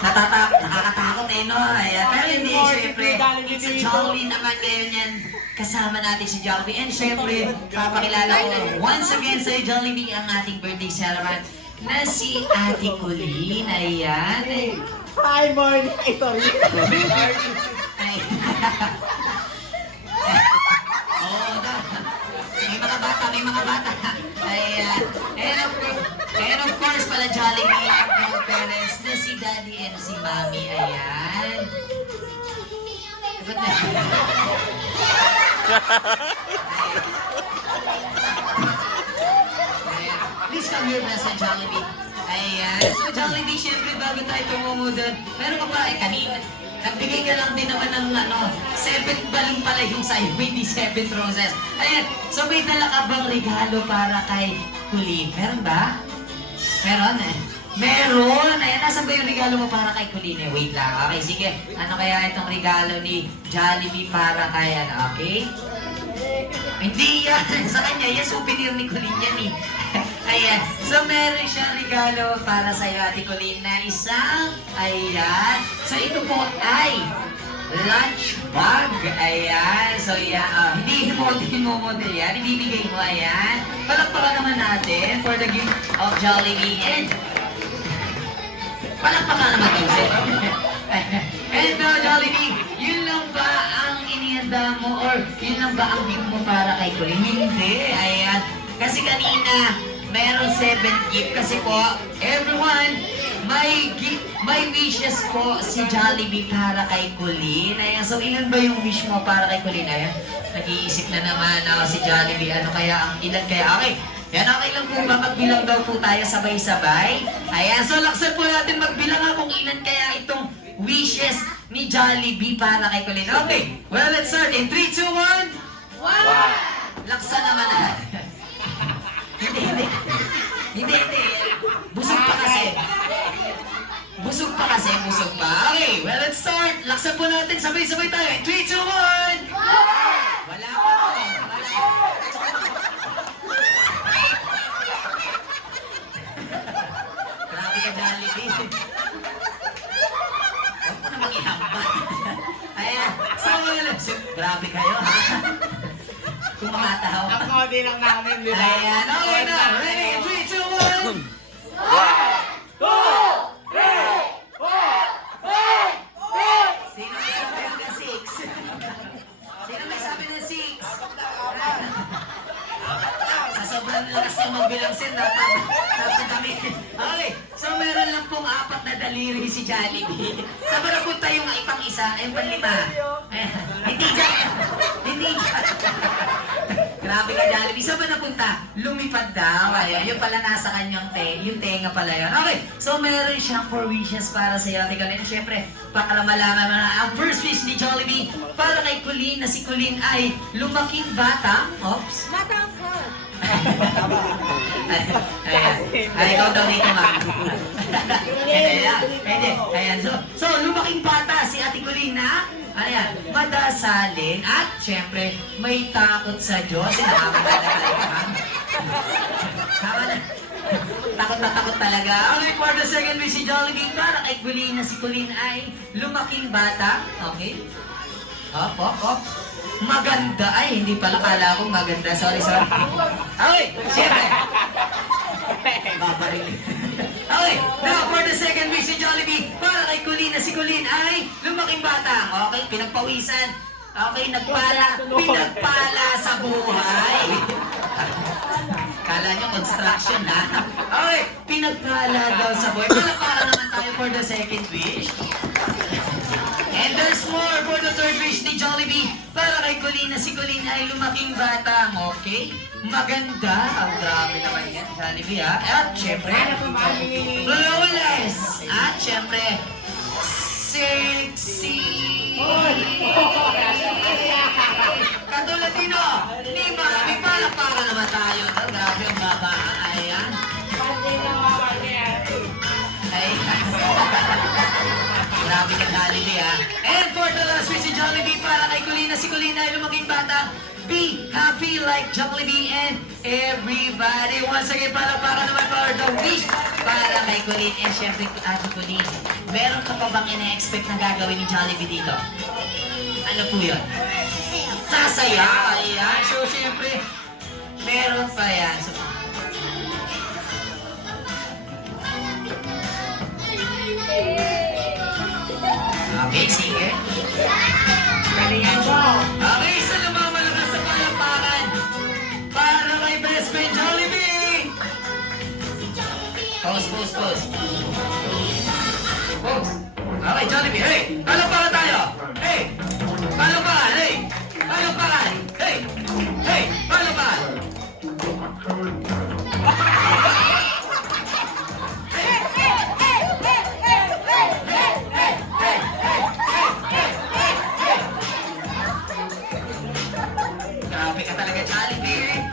Nakakatakot eh, no? Ayan. Pero hindi, syempre, it's a Jollibee naman ngayon yan. Kasama natin si Jollibee. And syempre, papakilala ko once again sa Jollibee ang ating birthday celebrant na si Ate Colleen. Ayan. Hi, morning! Ay, sorry. Ay. Oo, may mga bata, may mga bata. Ayan. And of course, pala Jollibee ang mga parents na si Daddy and si Mommy. Ayan. Ba't na? Ayan. Please come here na sa Jollibee. Ayan. So Jollibee, syempre bago tayo tumumudod, meron ka pa kanina. Nagbigay ka lang din naman ng 7th baling pala yung sa'yo, hindi 7th roses. Ayan, so may dala ka bang regalo para kay Colleen? Meron ba? Meron eh. Meron! Ayan, nasan ba yung regalo mo para kay Colleen? Wait lang, okay, sige. Ano kaya itong regalo ni Jollibee para kay okay? Hindi yan, sa kanya, yan souvenir ni Colleen yan eh. Ayan, so meron siyang regalo para sa iyo, Ate Colleen, na isang, ayan. So ito po ay lunch bag, ayan. So yan, hindi mo yan, ibibigay mo, ayan. Palakpakan naman natin for the gift of Jollibee. And palakpakan naman din sir. And Jollibee, yun lang ba ang inihanda mo or yun lang ba ang gift mo para kay Colleen? Hindi, ayan. Kasi kanina, meron 7 gift kasi po, everyone, may wishes po si Jollibee para kay Colleen. Ayan, so ilan ba yung wish mo para kay Colleen? Ayan, nag-iisip na naman si Jollibee, ano kaya ang ilan kaya? Okay, yan okay lang po ba? Magbilang daw po tayo sabay-sabay. Ayan, so laksan po natin magbilang kung ilan kaya itong wishes ni Jollibee para kay Colleen. Okay, well, let's start in 3, 2, 1. Wow! Laksan naman natin. Hindi. Busog pa kasi. Busog pa. Okay, well, let's start. Laksan po natin. Sabay-sabay tayo. 3, 2, 1. Wala pa po. Grabe ka, Jollibee. Huwag mo na mag-ihamba. Ayan. So, grabe kayo, ha? Kumamatahaw. Ang kodi lang namin, di ba? Ayan, okay na. Ready? 3, 2, 1. 1, 2, 3, 4, 5, 6. Sino may sabi ng 6? Sino may sabi ng 6? Sa sobrang lakas ng magbilang sin, dapat kami. Okay, so meron lang pong 4 na daliri si Jollibee. Saan ba napunta yung ipang isa? Ayun, panlima. Hindi dyan. Grabe ka, Jollibee. Saan ba napunta? Lumipad daw. Ayan, yung pala nasa kanyang yung tenga pala yun. Okay, so meron siyang 4 wishes para sa iyo, Ate Colleen. Siyempre, para malaman mo na ang first wish ni Jollibee para kay Colleen na si Colleen ay lumaking bata. Oops. Ay, ikaw daw dito, ma'am. Ayan, so lumaking bata si Ate Colleen na ayan, madasalin at syempre may takot sa Diyos. Takot na takot talaga. Okay, for the second wish si Jollibee para kay Colleen na si Colleen ay lumaking bata. Okay? Op. Maganda. Ay, hindi pala. Kala ko maganda. Sorry. Okay, syempre. Babaril. Okay, now for the second wish si Jollibee para kay Colleen na si Colleen ay lumaking bata. Okay, pinagpawisan. Okay, pinagpala sa buhay. Kala nyo construction, ha? Okay, pinagpala daw sa buhay. Para naman tayo for the second wish. And there's more for the third wish ni Jollibee para kay Colleen na si Colleen ay lumaking bata. Okay? Maganda. Ang grabe naman yan, Jollibee, ha? At syempre, flawless. At syempre, sexy. Katulad dito, ni Mami, palakpakan naman tayo. Grabe ang baba. Ayan. Grabe ka, Jollibee, ha? And for the last wish si Jollibee para kay Colleen na si Colleen ay lumaking bata. Be happy like Jollibee and everybody. Once again, para naman for the wish para kay Colleen and syempre Ate Colleen. meron ka pa bang ina-expect na gagawin ni Jollibee dito? Ano po yun? Sasaya! Ayan. So, syempre, meron pa yan. So, okay, sige. Galingan mo. Okay, isa naman malakas sa palakpakan para kay best friend Jollibee! Pause, pause, pause. Pause. Okay, Jollibee, hey! Palakpakan tayo! Hey! Palakpakan, hey! Palakpakan, hey! Hey! Palakpakan! Grabe ka talaga, Jollibee!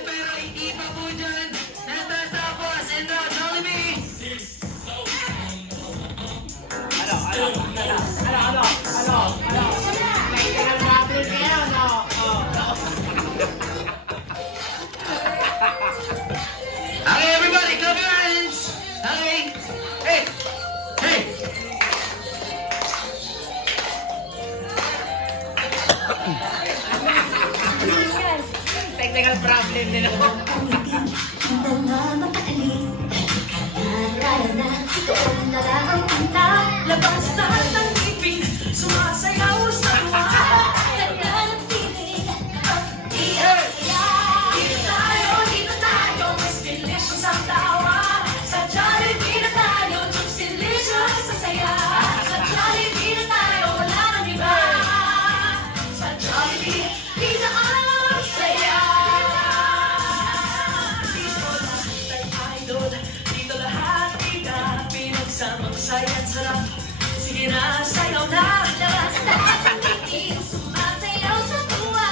Pero hindi pa po dyan natatapos. And now, Jollibee! Kailangan natin kayo, no? Okay, everybody, clap your hands! Okay! Hey! Hey! Technical problem din ako. Labas lahat ng ngipin, sumasayaw sa tuwa. Ganda ng feeling, kapag di ang saya. Dito tayo, mas delicious ang tawa. Sa Jollibee na tayo, juice delicious ang saya. Sa Jollibee na tayo, wala nang iba. Sa Jollibee, dito ang saya. Dito lahat ay idol, dito lahat tita. Pinagsamang saya at sarap. Sige na, sayaw na. Labas lahat ng ngipin, sumasayaw sa tuwa.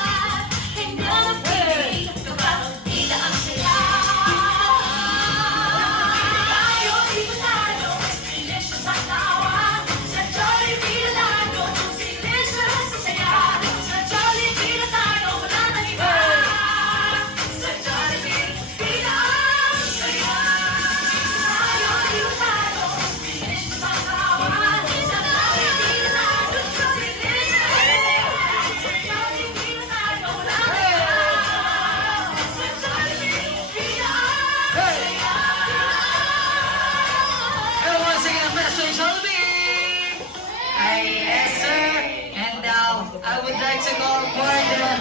Ganda ng feeling, kapag tila ang saya. Dito tayo, mas delicious ang tawa. Sa Jollibee na tayo, juice delicious ang saya. Sa Jollibee na tayo, wala nang iba. Sa Jollibee, tila ang saya. Dito tayo, mas delicious ang tawa. Sa Jollibee na tayo, juice delicious ang saya. Sa Jollibee na tayo, wala nang iba. Sa Jollibee, tila ang saya. And once again, best friend Jollibee! Yes, sir! And now, I would like to call for the